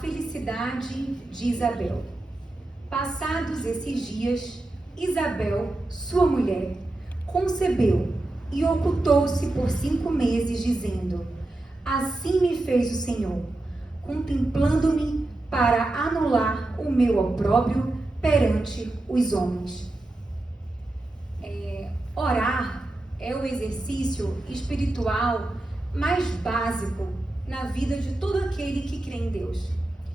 felicidade de Isabel. Passados esses dias, Isabel, sua mulher, concebeu e ocultou-se por 5 meses, dizendo: assim me fez o Senhor, contemplando-me para anular o meu opróbrio perante os homens. Orar é o exercício espiritual mais básico na vida de todo aquele que crê em Deus,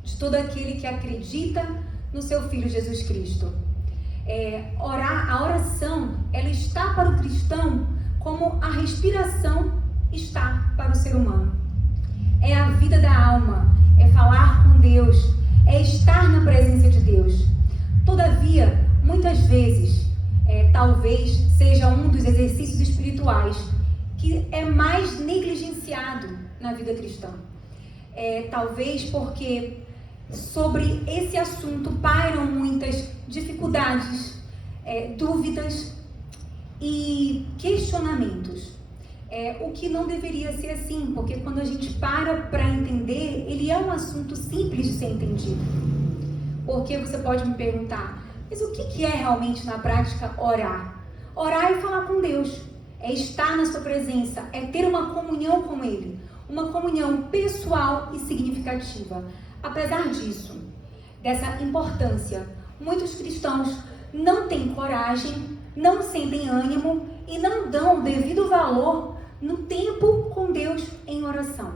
de todo aquele que acredita no seu Filho Jesus Cristo. A oração, ela está para o cristão como a respiração está para o ser humano. É a vida da alma, é falar com Deus, é estar na presença de Deus. Todavia, muitas vezes, talvez seja um dos exercícios espirituais que é mais negligenciado na vida cristã. Talvez porque sobre esse assunto pairam muitas dificuldades, dúvidas e questionamentos. O que não deveria ser assim, porque quando a gente para entender, ele é um assunto simples de ser entendido. Porque você pode me perguntar, mas o que é realmente na prática orar? Orar é falar com Deus, é estar na sua presença, é ter uma comunhão com Ele, uma comunhão pessoal e significativa. Apesar disso, dessa importância, muitos cristãos não têm coragem, não sentem ânimo e não dão o devido valor no tempo com Deus em oração.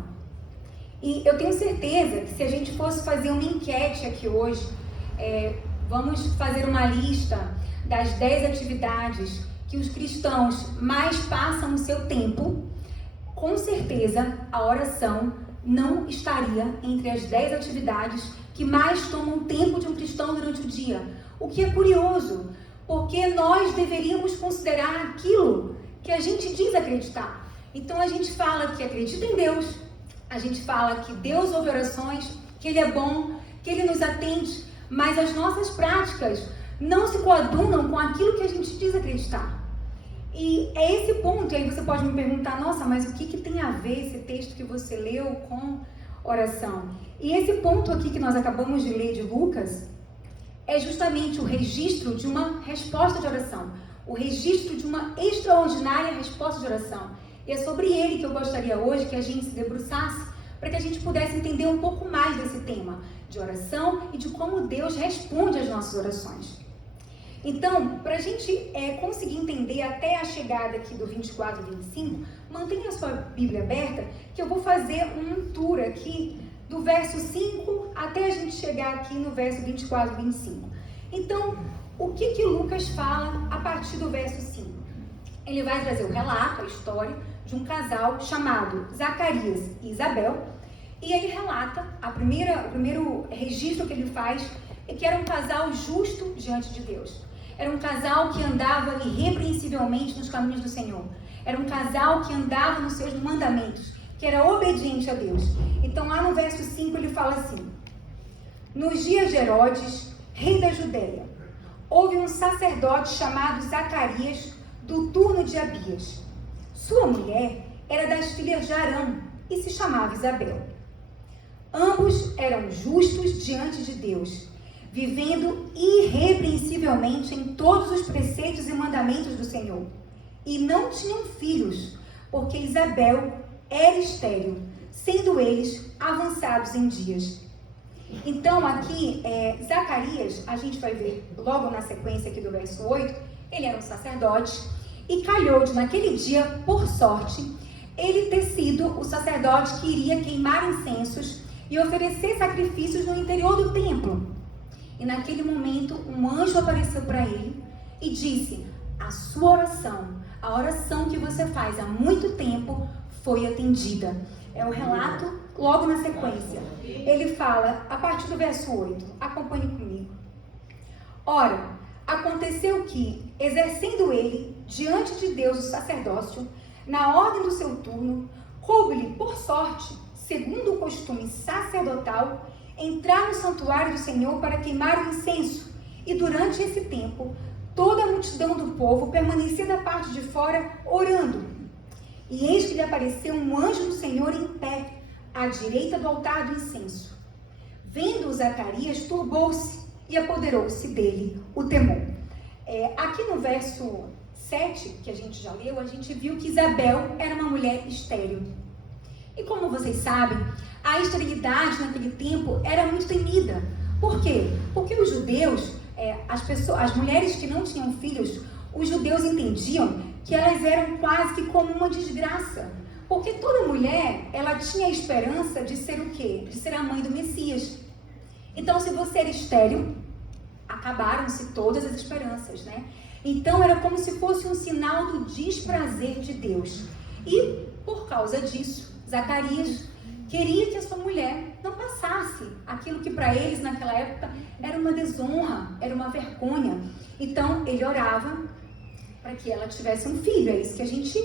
E eu tenho certeza que se a gente fosse fazer uma enquete aqui hoje, vamos fazer uma lista das 10 atividades que os cristãos mais passam o seu tempo, com certeza a oração não estaria entre as 10 atividades que mais tomam tempo de um cristão durante o dia. O que é curioso, porque nós deveríamos considerar aquilo que a gente diz acreditar. Então a gente fala que acredita em Deus, a gente fala que Deus ouve orações, que Ele é bom, que Ele nos atende, mas as nossas práticas não se coadunam com aquilo que a gente diz acreditar. E é esse ponto, e aí você pode me perguntar, nossa, mas o que tem a ver esse texto que você leu com oração? E esse ponto aqui que nós acabamos de ler de Lucas é justamente o registro de uma resposta de oração, o registro de uma extraordinária resposta de oração. E é sobre ele que eu gostaria hoje que a gente se debruçasse, para que a gente pudesse entender um pouco mais desse tema de oração e de como Deus responde às nossas orações. Então, para a gente conseguir entender até a chegada aqui do 24 e 25, mantenha a sua Bíblia aberta, que eu vou fazer um tour aqui do verso 5 até a gente chegar aqui no verso 24 e 25. Então, o que Lucas fala a partir do verso 5? Ele vai trazer o relato, a história de um casal chamado Zacarias e Isabel, e ele relata, o primeiro registro que ele faz é que era um casal justo diante de Deus. Era um casal que andava irrepreensivelmente nos caminhos do Senhor. Era um casal que andava nos seus mandamentos, que era obediente a Deus. Então lá no verso 5 ele fala assim: nos dias de Herodes, rei da Judéia, houve um sacerdote chamado Zacarias, do turno de Abias. Sua mulher era das filhas de Arão e se chamava Isabel. Ambos eram justos diante de Deus, vivendo irrepreensivelmente em todos os preceitos e mandamentos do Senhor. E não tinham filhos, porque Isabel era estéril, sendo eles avançados em dias. Então aqui, Zacarias, a gente vai ver logo na sequência aqui do verso 8, ele era um sacerdote, e calhou de naquele dia, por sorte, ele ter sido o sacerdote que iria queimar incensos e oferecer sacrifícios no interior do templo. E naquele momento, um anjo apareceu para ele e disse: a sua oração, a oração que você faz há muito tempo, foi atendida. É o relato logo na sequência. Ele fala, a partir do verso 8, acompanhe comigo. Ora, aconteceu que, exercendo ele diante de Deus o sacerdócio, na ordem do seu turno, coube-lhe por sorte, segundo o costume sacerdotal, entrar no santuário do Senhor para queimar o incenso. E durante esse tempo, toda a multidão do povo permanecia da parte de fora, orando. E eis que lhe apareceu um anjo do Senhor em pé, à direita do altar do incenso. Vendo Zacarias, turbou-se e apoderou-se dele o temor. Aqui no verso 7, que a gente já leu, a gente viu que Isabel era uma mulher estéril. E como vocês sabem, a esterilidade naquele tempo era muito temida. Por quê? Porque os judeus, as mulheres que não tinham filhos, os judeus entendiam que elas eram quase que como uma desgraça. Porque toda mulher, ela tinha a esperança de ser o quê? De ser a mãe do Messias. Então, se você era estéril, acabaram-se todas as esperanças, né? Então, era como se fosse um sinal do desprazer de Deus. E, por causa disso, Zacarias queria que a sua mulher não passasse aquilo que para eles, naquela época, era uma desonra, era uma vergonha. Então, ele orava para que ela tivesse um filho. É isso que a gente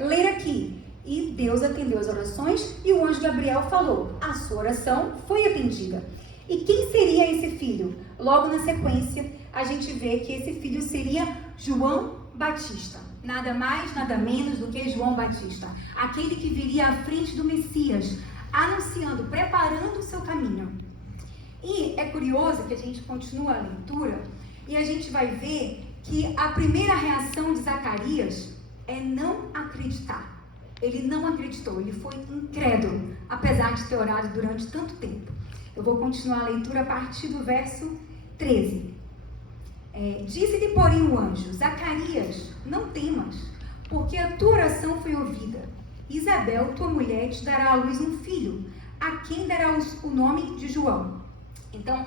lê aqui. E Deus atendeu as orações e o anjo Gabriel falou: a sua oração foi atendida. E quem seria esse filho? Logo na sequência, a gente vê que esse filho seria João Batista. Nada mais, nada menos do que João Batista. Aquele que viria à frente do Messias, anunciando, preparando o seu caminho. E é curioso que a gente continua a leitura e a gente vai ver que a primeira reação de Zacarias é não acreditar. Ele não acreditou, ele foi incrédulo, apesar de ter orado durante tanto tempo. Eu vou continuar a leitura a partir do verso 13. Disse-lhe, porém, o anjo: Zacarias, não temas, porque a tua oração foi ouvida. Isabel, tua mulher, te dará à luz um filho, a quem dará o nome de João. Então,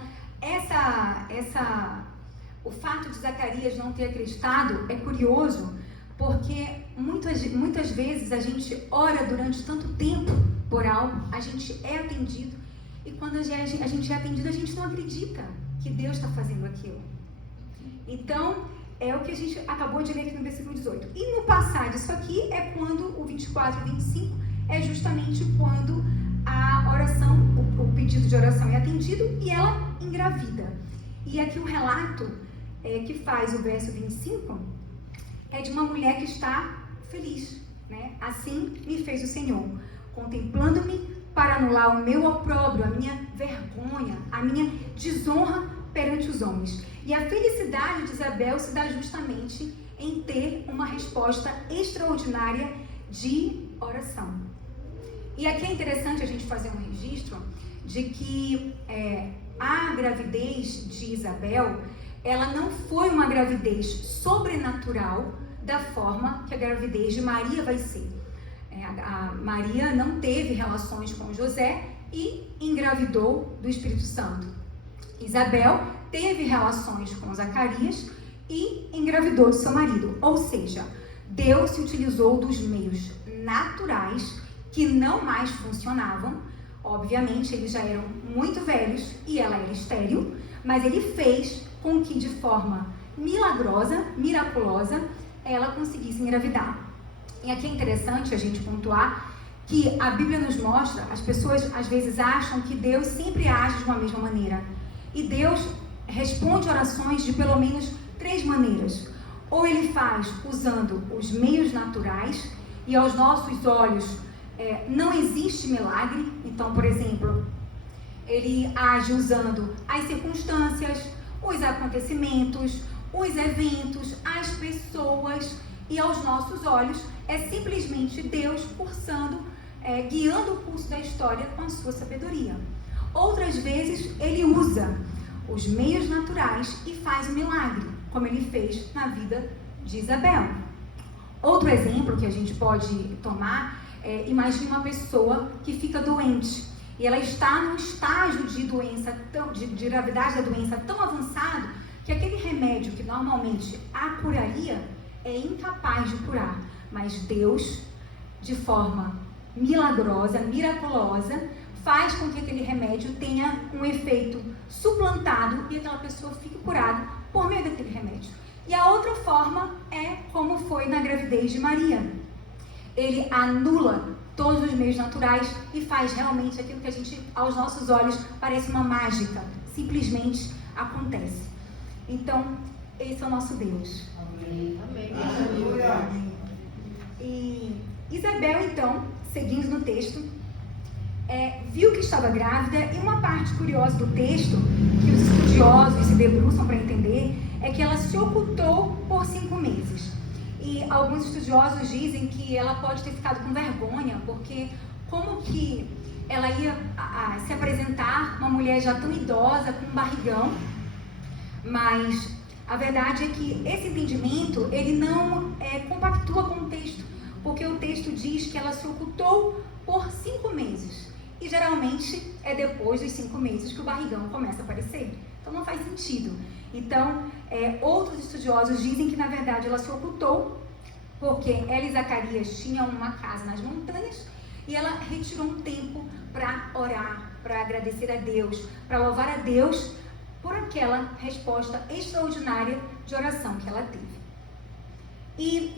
o fato de Zacarias não ter acreditado é curioso, porque muitas vezes a gente ora durante tanto tempo por algo, a gente é atendido, e quando a gente é atendido, a gente não acredita que Deus está fazendo aquilo. Então, é o que a gente acabou de ler aqui no versículo 18. E no passar disso aqui é quando o 24 e 25 é justamente quando a oração, o pedido de oração é atendido e ela engravida. E aqui o relato que faz o verso 25 é de uma mulher que está feliz, né? Assim me fez o Senhor, contemplando-me para anular o meu opróbrio, a minha vergonha, a minha desonra perante os homens. E a felicidade de Isabel se dá justamente em ter uma resposta extraordinária de oração. E aqui é interessante a gente fazer um registro de que a gravidez de Isabel, ela não foi uma gravidez sobrenatural da forma que a gravidez de Maria vai ser. A Maria não teve relações com José e engravidou do Espírito Santo. Isabel teve relações com Zacarias e engravidou de seu marido. Ou seja, Deus se utilizou dos meios naturais que não mais funcionavam. Obviamente, eles já eram muito velhos e ela era estéril, mas ele fez com que de forma milagrosa, miraculosa, ela conseguisse engravidar. E aqui é interessante a gente pontuar que a Bíblia nos mostra, as pessoas às vezes acham que Deus sempre age de uma mesma maneira. E Deus responde orações de pelo menos 3 maneiras. Ou ele faz usando os meios naturais, e aos nossos olhos não existe milagre. Então, por exemplo, ele age usando as circunstâncias, os acontecimentos, os eventos, as pessoas, e aos nossos olhos é simplesmente Deus cursando, guiando o curso da história com a sua sabedoria. Outras vezes ele usa os meios naturais e faz um milagre, como ele fez na vida de Isabel. Outro exemplo que a gente pode tomar imagine uma pessoa que fica doente e ela está num estágio de doença, de gravidade da doença tão avançado que aquele remédio que normalmente a curaria é incapaz de curar, mas Deus, de forma milagrosa, miraculosa, faz com que aquele remédio tenha um efeito suplantado e aquela pessoa fique curada por meio daquele remédio. E a outra forma é como foi na gravidez de Maria. Ele anula todos os meios naturais e faz realmente aquilo que a gente, aos nossos olhos, parece uma mágica. Simplesmente acontece. Então, esse é o nosso Deus. Amém. Amém. E Isabel, então, seguindo no texto, viu que estava grávida, e uma parte curiosa do texto, que os estudiosos se debruçam para entender, é que ela se ocultou por 5 meses. E alguns estudiosos dizem que ela pode ter ficado com vergonha, porque como que ela ia se apresentar, uma mulher já tão idosa, com um barrigão. Mas a verdade é que esse entendimento, ele não compactua com o texto, porque o texto diz que ela se ocultou por 5 meses. E geralmente é depois dos 5 meses que o barrigão começa a aparecer. Então não faz sentido. Então, outros estudiosos dizem que na verdade ela se ocultou porque ela e Zacarias tinham uma casa nas montanhas e ela retirou um tempo para orar, para agradecer a Deus, para louvar a Deus por aquela resposta extraordinária de oração que ela teve. E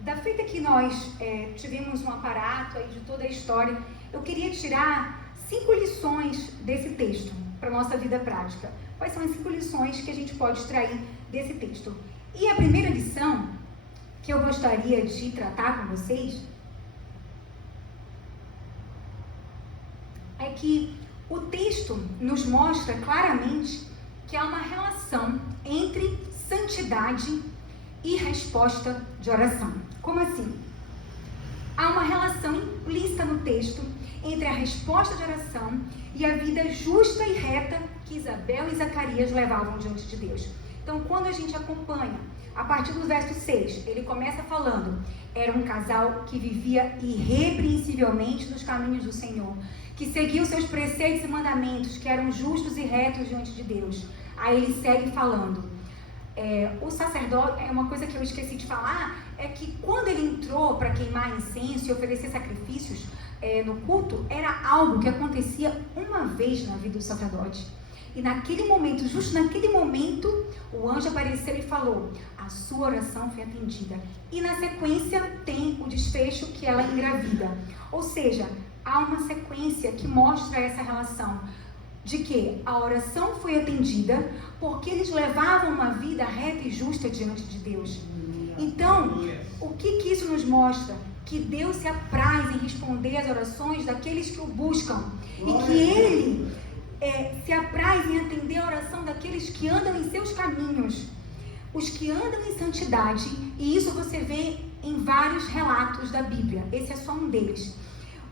da feita que nós tivemos um aparato aí de toda a história, eu queria tirar 5 lições desse texto para a nossa vida prática. Quais são as 5 lições que a gente pode extrair desse texto? E a primeira lição que eu gostaria de tratar com vocês é que o texto nos mostra claramente que há uma relação entre santidade e resposta de oração. Como assim? Há uma relação implícita no texto entre a resposta de oração e a vida justa e reta que Isabel e Zacarias levavam diante de Deus. Então, quando a gente acompanha, a partir do verso 6, ele começa falando: era um casal que vivia irrepreensivelmente nos caminhos do Senhor, que seguia os seus preceitos e mandamentos, que eram justos e retos diante de Deus. Aí ele segue falando. O sacerdote, uma coisa que eu esqueci de falar, é que quando ele entrou para queimar incenso e oferecer sacrifícios no culto, era algo que acontecia uma vez na vida do sacerdote. E naquele momento, justo naquele momento, o anjo apareceu e falou: a sua oração foi atendida. E na sequência tem o desfecho, que ela engravida. Ou seja, há uma sequência que mostra essa relação de que a oração foi atendida porque eles levavam uma vida reta e justa diante de Deus. Então, o que isso nos mostra? Que Deus se apraz em responder às orações daqueles que o buscam. E que Ele se apraz em atender a oração daqueles que andam em seus caminhos. Os que andam em santidade, e isso você vê em vários relatos da Bíblia. Esse é só um deles.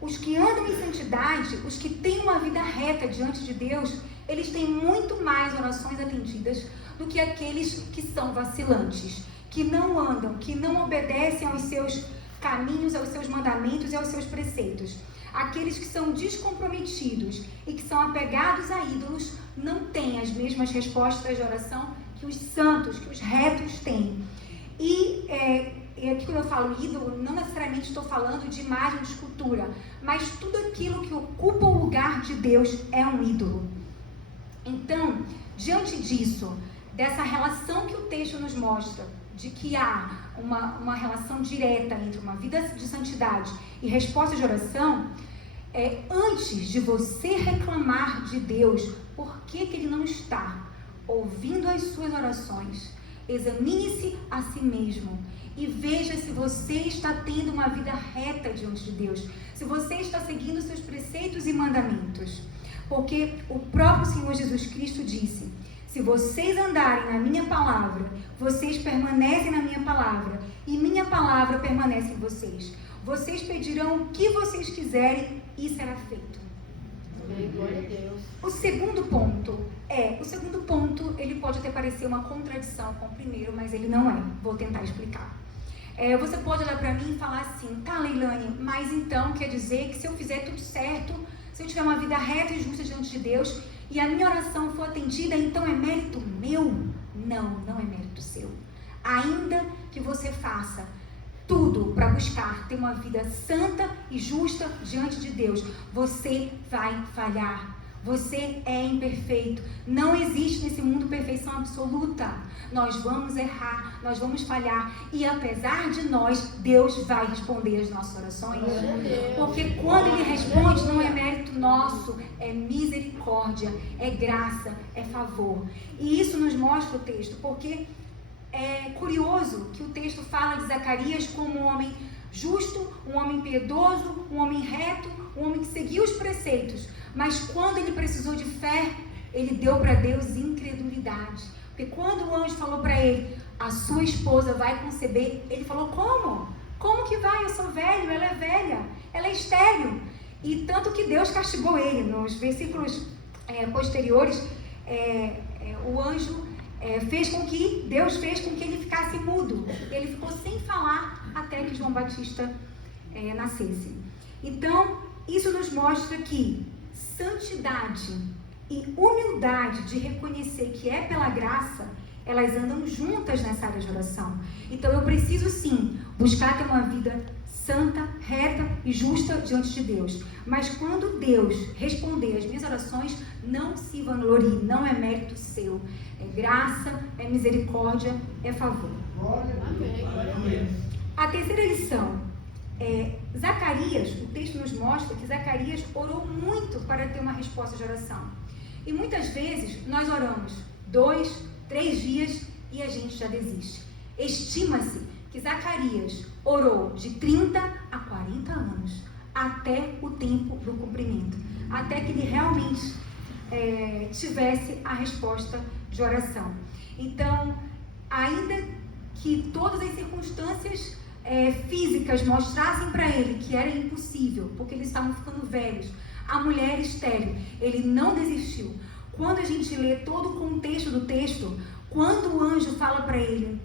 Os que andam em santidade, os que têm uma vida reta diante de Deus, eles têm muito mais orações atendidas do que aqueles que são vacilantes, que não andam, que não obedecem aos seus caminhos, aos seus mandamentos e aos seus preceitos. Aqueles que são descomprometidos e que são apegados a ídolos não têm as mesmas respostas de oração que os santos, que os retos têm. E aqui quando eu falo ídolo, não necessariamente estou falando de imagem de escultura, mas tudo aquilo que ocupa o lugar de Deus é um ídolo. Então, diante disso, dessa relação que o texto nos mostra, de que há uma relação direta entre uma vida de santidade e resposta de oração, antes de você reclamar de Deus, por que Ele não está ouvindo as suas orações, examine-se a si mesmo e veja se você está tendo uma vida reta diante de Deus, se você está seguindo seus preceitos e mandamentos. Porque o próprio Senhor Jesus Cristo disse: se vocês andarem na minha palavra, vocês permanecem na minha palavra, e minha palavra permanece em vocês. Vocês pedirão o que vocês quiserem e será feito. Glória a Deus. O segundo ponto, ele pode até parecer uma contradição com o primeiro, mas ele não é. Vou tentar explicar. Você pode olhar para mim e falar assim: tá, Leilane, mas então quer dizer que se eu fizer tudo certo, se eu tiver uma vida reta e justa diante de Deus, e a minha oração for atendida, então é mérito meu? Não, não é mérito seu. Ainda que você faça tudo para buscar ter uma vida santa e justa diante de Deus, você vai falhar. Você é imperfeito. Não existe nesse mundo perfeição absoluta. Nós vamos errar, nós vamos falhar. E apesar de nós, Deus vai responder as nossas orações. Porque quando Ele responde, não é mérito nosso, é misericórdia, é graça, é favor. E isso nos mostra o texto, porque é curioso que o texto fala de Zacarias como um homem justo, um homem piedoso, um homem reto, um homem que seguia os preceitos. Mas quando ele precisou de fé, ele deu para Deus incredulidade. Porque quando o anjo falou para ele, a sua esposa vai conceber, ele falou, como? Como que vai? Eu sou velho, ela é velha, ela é estéril. E tanto que Deus castigou ele. Nos versículos posteriores, o anjo Deus fez com que ele ficasse mudo. Ele ficou sem falar até que João Batista nascesse. Então, isso nos mostra que santidade e humildade de reconhecer que é pela graça, elas andam juntas nessa área de oração. Então eu preciso sim buscar ter uma vida santa, reta e justa diante de Deus. Mas quando Deus responder às minhas orações, não se vanglorie, não é mérito seu. É graça, é misericórdia, é favor. Amém. A terceira lição. Zacarias, o texto nos mostra que Zacarias orou muito para ter uma resposta de oração. E muitas vezes nós oramos 2, 3 dias e a gente já desiste. Estima-se que Zacarias orou de 30 a 40 anos, até o tempo do cumprimento, até que ele realmente tivesse a resposta de oração. Então, ainda que todas as circunstâncias físicas mostrassem para ele que era impossível, porque eles estavam ficando velhos, a mulher estéril, ele não desistiu. Quando a gente lê todo o contexto do texto, quando o anjo fala para ele,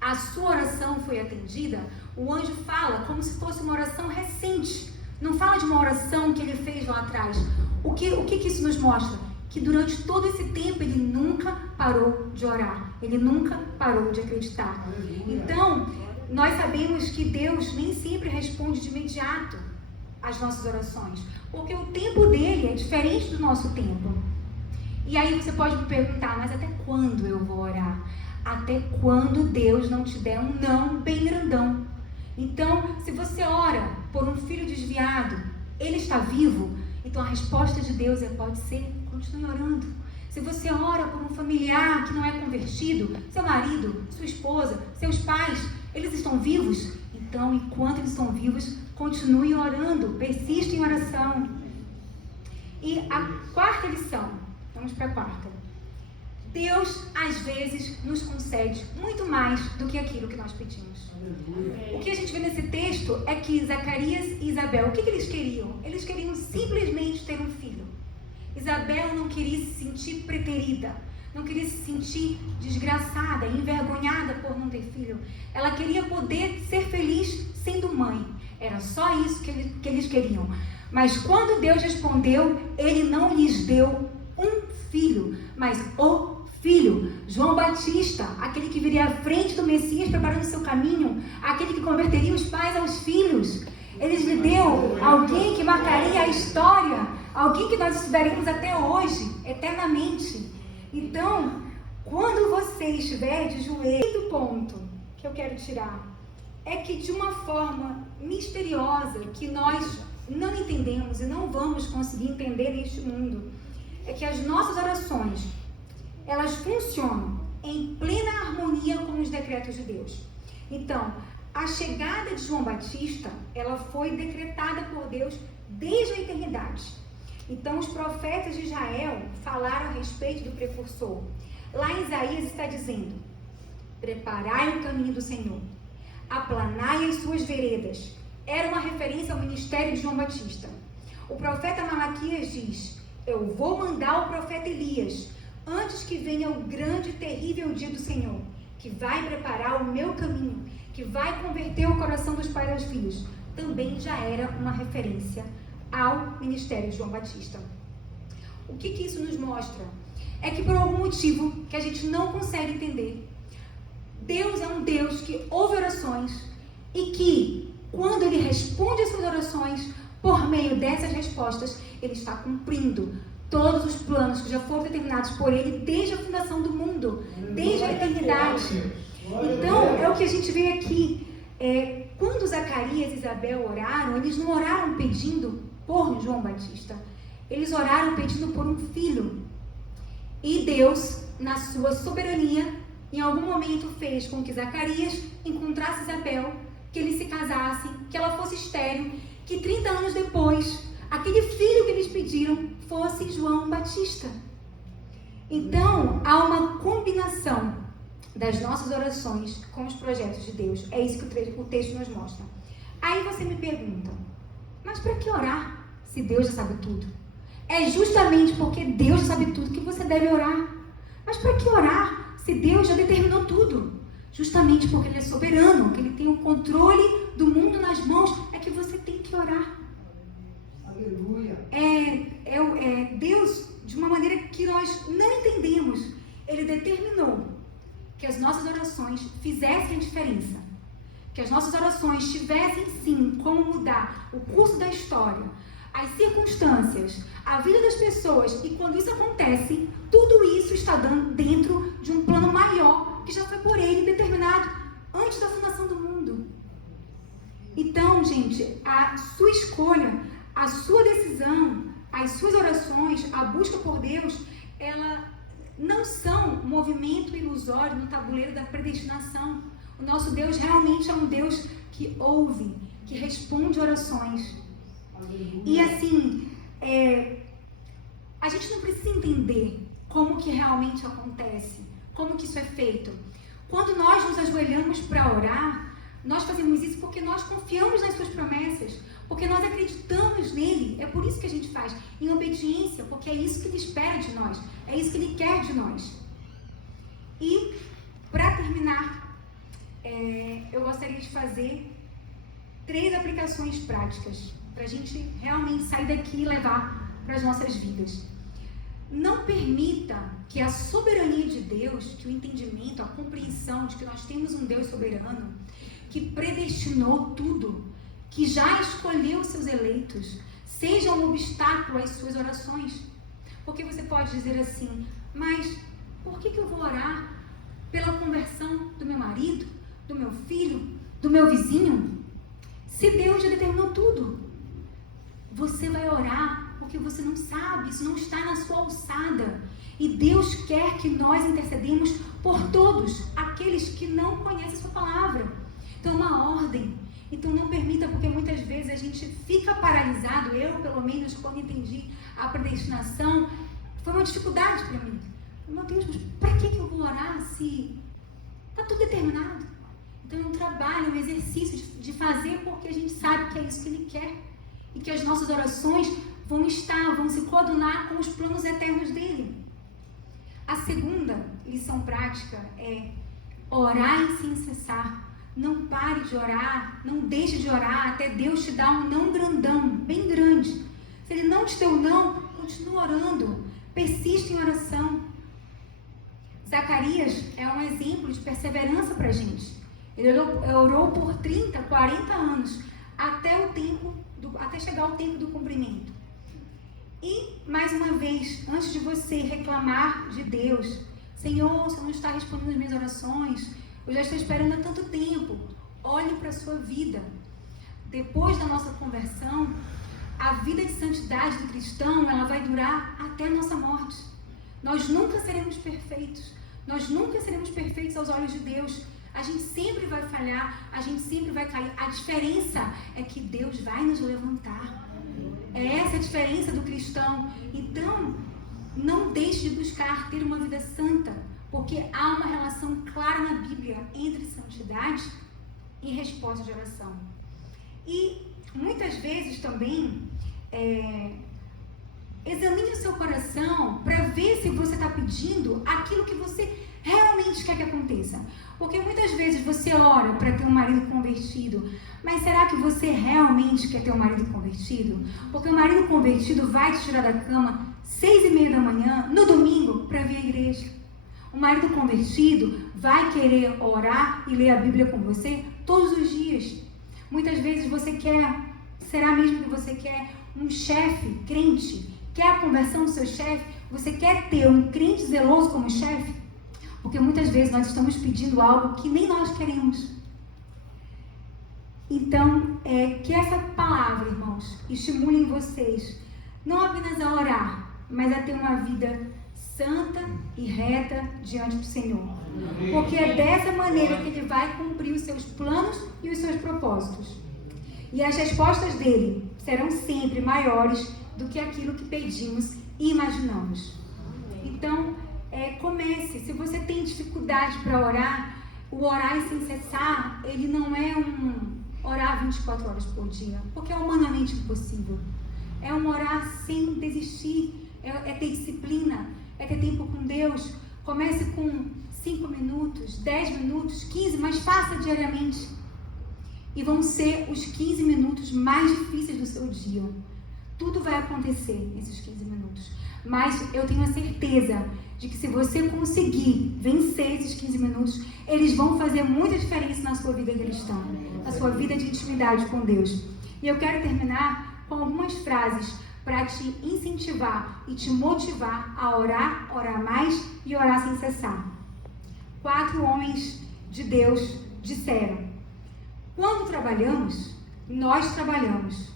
a sua oração foi atendida, o anjo fala como se fosse uma oração recente. Não fala de uma oração que ele fez lá atrás. O que isso nos mostra? Que durante todo esse tempo ele nunca parou de orar. Ele nunca parou de acreditar. Então, nós sabemos que Deus nem sempre responde de imediato às nossas orações. Porque o tempo dele é diferente do nosso tempo. E aí você pode me perguntar, mas até quando eu vou orar? Até quando Deus não te der um não bem grandão. Então, se você ora por um filho desviado, ele está vivo, então a resposta de Deus pode ser, continue orando. Se você ora por um familiar que não é convertido, seu marido, sua esposa, seus pais, eles estão vivos? Então, enquanto eles estão vivos, continue orando, persista em oração. E a quarta lição, vamos para a quarta. Deus, às vezes, nos concede muito mais do que aquilo que nós pedimos. O que a gente vê nesse texto é que Zacarias e Isabel, o que eles queriam? Eles queriam simplesmente ter um filho. Isabel não queria se sentir preterida, não queria se sentir desgraçada, envergonhada por não ter filho. Ela queria poder ser feliz sendo mãe. Era só isso que eles queriam. Mas quando Deus respondeu, Ele não lhes deu um filho, mas o filho, João Batista, aquele que viria à frente do Messias, preparando seu caminho, aquele que converteria os pais aos filhos. Ele lhe deu alguém que marcaria a história, alguém que nós estudaremos até hoje, eternamente. Então, quando você estiver de joelho, o ponto que eu quero tirar é que de uma forma misteriosa, que nós não entendemos e não vamos conseguir entender neste mundo, é que as nossas orações, elas funcionam em plena harmonia com os decretos de Deus. Então, a chegada de João Batista, ela foi decretada por Deus desde a eternidade. Então, os profetas de Israel falaram a respeito do precursor. Lá em Isaías está dizendo, preparai o caminho do Senhor, aplanai as suas veredas. Era uma referência ao ministério de João Batista. O profeta Malaquias diz, eu vou mandar o profeta Elias, antes que venha o grande e terrível dia do Senhor, que vai preparar o meu caminho, que vai converter o coração dos pais aos filhos. Também já era uma referência ao ministério de João Batista. O que isso nos mostra? É que por algum motivo que a gente não consegue entender, Deus é um Deus que ouve orações e que, quando Ele responde às suas orações, por meio dessas respostas, Ele está cumprindo todos os planos que já foram determinados por Ele desde a fundação do mundo, desde a eternidade. Então, é o que a gente vê aqui. Quando Zacarias e Isabel oraram, eles não oraram pedindo por João Batista. Eles oraram pedindo por um filho. E Deus, na sua soberania, em algum momento fez com que Zacarias encontrasse Isabel, que eles se casassem, que ela fosse estéril, que 30 anos depois, aquele filho que eles pediram fosse João Batista. Então, há uma combinação das nossas orações com os projetos de Deus. É isso que o texto nos mostra. Aí você me pergunta, mas para que orar se Deus já sabe tudo? É justamente porque Deus já sabe tudo que você deve orar. Mas para que orar se Deus já determinou tudo? Justamente porque Ele é soberano, que Ele tem o controle do mundo nas mãos, é que você tem que orar. Aleluia. Deus, de uma maneira que nós não entendemos, Ele determinou que as nossas orações fizessem diferença. Que as nossas orações tivessem, sim, como mudar o curso da história, as circunstâncias, a vida das pessoas. E quando isso acontece, tudo isso está dentro de um plano maior que já foi por Ele determinado antes da fundação do mundo. Então, gente, a sua escolha, a sua decisão, as suas orações, a busca por Deus, ela não são um movimento ilusório no tabuleiro da predestinação. O nosso Deus realmente é um Deus que ouve, que responde orações. Aleluia. E assim, a gente não precisa entender como que realmente acontece, como que isso é feito. Quando nós nos ajoelhamos para orar, nós fazemos isso porque nós confiamos nas suas promessas, porque nós acreditamos nele. É por isso que a gente faz, em obediência, porque é isso que Ele espera de nós, é isso que Ele quer de nós. E, para terminar, eu gostaria de fazer 3 aplicações práticas, para a gente realmente sair daqui e levar para as nossas vidas. Não permita que a soberania de Deus, que o entendimento, a compreensão de que nós temos um Deus soberano, que predestinou tudo, que já escolheu seus eleitos, seja um obstáculo às suas orações. Porque você pode dizer assim, mas por que eu vou orar pela conversão do meu marido, do meu filho, do meu vizinho, se Deus já determinou tudo? Você vai orar porque você não sabe, isso não está na sua alçada. E Deus quer que nós intercedemos por todos aqueles que não conhecem a sua palavra. Então, uma ordem. Então, não permita, porque muitas vezes a gente fica paralisado. Eu, pelo menos, quando entendi a predestinação, foi uma dificuldade para mim. Meu Deus, mas para que eu vou orar se está tudo determinado? Então, é um trabalho, um exercício de fazer porque a gente sabe que é isso que Ele quer. E que as nossas orações vão se coadunar com os planos eternos dEle. A segunda lição prática é orar sem cessar. Não pare de orar, não deixe de orar até Deus te dar um não grandão, bem grande. Se Ele não te deu não, continue orando, persiste em oração. Zacarias é um exemplo de perseverança para a gente. Ele orou por 30, 40 anos, até chegar o tempo do cumprimento. E, mais uma vez, antes de você reclamar de Deus, Senhor, você não está respondendo as minhas orações, eu já estou esperando há tanto tempo. Olhe para a sua vida. Depois da nossa conversão, a vida de santidade do cristão, ela vai durar até a nossa morte. Nós nunca seremos perfeitos. Nós nunca seremos perfeitos aos olhos de Deus. A gente sempre vai falhar, a gente sempre vai cair. A diferença é que Deus vai nos levantar. É essa a diferença do cristão. Então, não deixe de buscar ter uma vida santa, porque há uma relação clara na Bíblia entre santidade e resposta de oração. E muitas vezes também examine o seu coração para ver se você está pedindo aquilo que você realmente quer que aconteça. Porque muitas vezes você ora para ter um marido convertido, mas será que você realmente quer ter um marido convertido? Porque o marido convertido vai te tirar da cama 6:30 da manhã, no domingo, para vir à igreja. O marido convertido vai querer orar e ler a Bíblia com você todos os dias. Muitas vezes você quer, será mesmo que você quer um chefe crente? Quer a conversão do seu chefe? Você quer ter um crente zeloso como chefe? Porque muitas vezes nós estamos pedindo algo que nem nós queremos. Então, que essa palavra, irmãos, estimule em vocês, não apenas a orar, mas a ter uma vida santa e reta diante do Senhor. Porque é dessa maneira que Ele vai cumprir os seus planos e os seus propósitos. E as respostas dele serão sempre maiores do que aquilo que pedimos e imaginamos. Então, comece. Se você tem dificuldade para orar, o orar sem cessar, ele não é um orar 24 horas por dia, porque é humanamente impossível. É um orar sem desistir, é ter disciplina, é ter tempo com Deus. Comece com 5 minutos, 10 minutos, 15, mas faça diariamente. E vão ser os 15 minutos mais difíceis do seu dia. Tudo vai acontecer nesses 15 minutos. Mas eu tenho a certeza de que se você conseguir vencer esses 15 minutos, eles vão fazer muita diferença na sua vida cristã, na sua vida de intimidade com Deus. E eu quero terminar com algumas frases para te incentivar e te motivar a orar, orar mais e orar sem cessar. 4 homens de Deus disseram: quando trabalhamos, nós trabalhamos.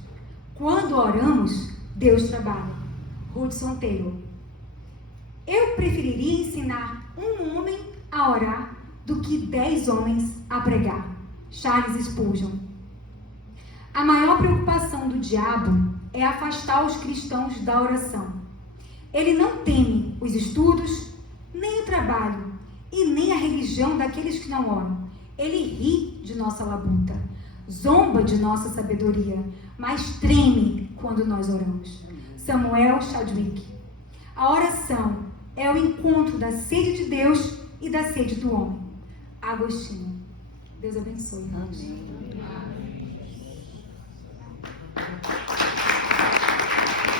Quando oramos, Deus trabalha. Hudson Taylor. Eu preferiria ensinar um homem a orar do que 10 homens a pregar. Charles Spurgeon. A maior preocupação do diabo é afastar os cristãos da oração. Ele não teme os estudos, nem o trabalho, e nem a religião daqueles que não oram. Ele ri de nossa labuta, zomba de nossa sabedoria, mas treme quando nós oramos. Samuel Chadwick. A oração é o encontro da sede de Deus e da sede do homem. Agostinho. Deus abençoe. Amém.